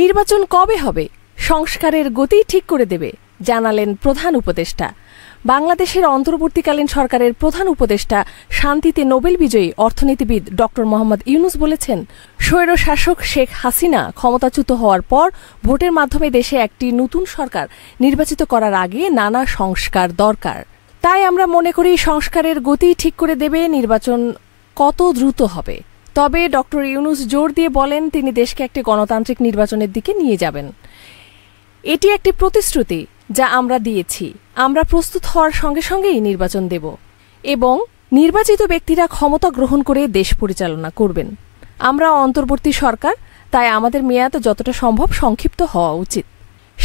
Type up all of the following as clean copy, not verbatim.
নির্বাচন কবে হবে? সংস্কারের গতি ঠিক করে দেবে, জানালেন প্রধান উপদেষ্টা। বাংলাদেশের অন্তর্বর্তীকালীন সরকারের প্রধান উপদেষ্টা শান্তিতে নোবেল বিজয়ী অর্থনীতিবিদ ড মোহাম্মদ ইউনূস বলেছেন, স্বৈরশাসক শেখ হাসিনা ক্ষমতাচ্যুত হওয়ার পর ভোটের মাধ্যমে দেশে একটি নতুন সরকার নির্বাচিত করার আগে নানা সংস্কার দরকার। তাই আমরা মনে করি সংস্কারের গতি ঠিক করে দেবে নির্বাচন কত দ্রুত হবে। তবে ড ইউনূস জোর দিয়ে বলেন, তিনি দেশকে একটি গণতান্ত্রিক নির্বাচনের দিকে নিয়ে যাবেন। এটি একটি প্রতিশ্রুতি যা আমরা দিয়েছি। আমরা প্রস্তুত হওয়ার সঙ্গে সঙ্গেই নির্বাচন দেব এবং নির্বাচিত ব্যক্তিরা ক্ষমতা গ্রহণ করে দেশ পরিচালনা করবেন। আমরা অন্তর্বর্তী সরকার, তাই আমাদের মেয়াদ যতটা সম্ভব সংক্ষিপ্ত হওয়া উচিত।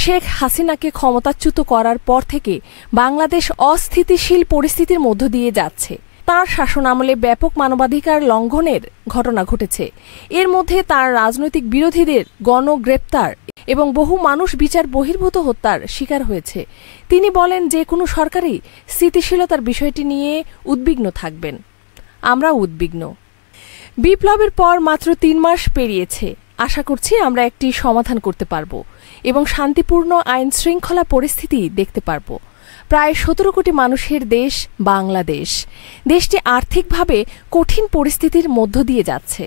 শেখ হাসিনাকে ক্ষমতাচ্যুত করার পর থেকে বাংলাদেশ অস্থিতিশীল পরিস্থিতির মধ্য দিয়ে যাচ্ছে। তাঁর শাসনামলে ব্যাপক মানবাধিকার লঙ্ঘনের ঘটনা ঘটেছে। এর মধ্যে তাঁর রাজনৈতিক বিরোধীদের গণগ্রেপ্তার এবং বহু মানুষ বিচার বহির্ভূত হত্যার শিকার হয়েছে। তিনি বলেন, যে কোনো সরকারই স্থিতিশীলতার বিষয়টি নিয়ে উদ্বিগ্ন থাকবেন। আমরা উদ্বিগ্ন। বিপ্লবের পর মাত্র ৩ মাস পেরিয়েছে। আশা করছি আমরা একটি সমাধান করতে পারব এবং শান্তিপূর্ণ আইন শৃঙ্খলা পরিস্থিতি দেখতে পারব। প্রায় ১৭ কোটি মানুষের দেশ বাংলাদেশ। দেশটি আর্থিকভাবে কঠিন পরিস্থিতির মধ্য দিয়ে যাচ্ছে।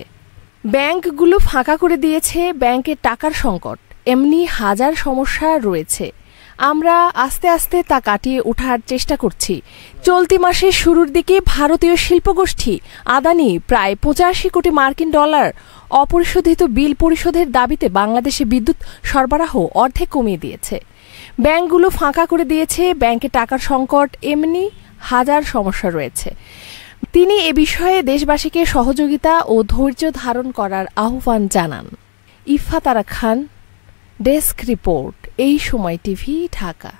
ব্যাংকগুলো ফাঁকা করে দিয়েছে, ব্যাংকের টাকার সংকট, এমনি হাজার সমস্যা রয়েছে। আমরা আস্তে আস্তে তা কাটিয়ে ওঠার চেষ্টা করছি। চলতি মাসের শুরুর দিকে ভারতীয় শিল্পগোষ্ঠী আদানি প্রায় ৮৫ কোটি মার্কিন ডলার অপরিশোধিত বিল পরিশোধের দাবিতে বাংলাদেশে বিদ্যুৎ সরবরাহ অর্ধেক কমিয়ে দিয়েছে। ব্যাংকগুলো ফাঁকা করে দিয়েছে, ব্যাংকে টাকার সংকট, এমনি হাজার সমস্যা রয়েছে। তিনি এ বিষয়ে দেশবাসীকে সহযোগিতা ও ধৈর্য ধারণ করার আহ্বান জানান। ইফা তারা খান, ডেস্ক রিপোর্ট, এই সময় টিভি, ঢাকা।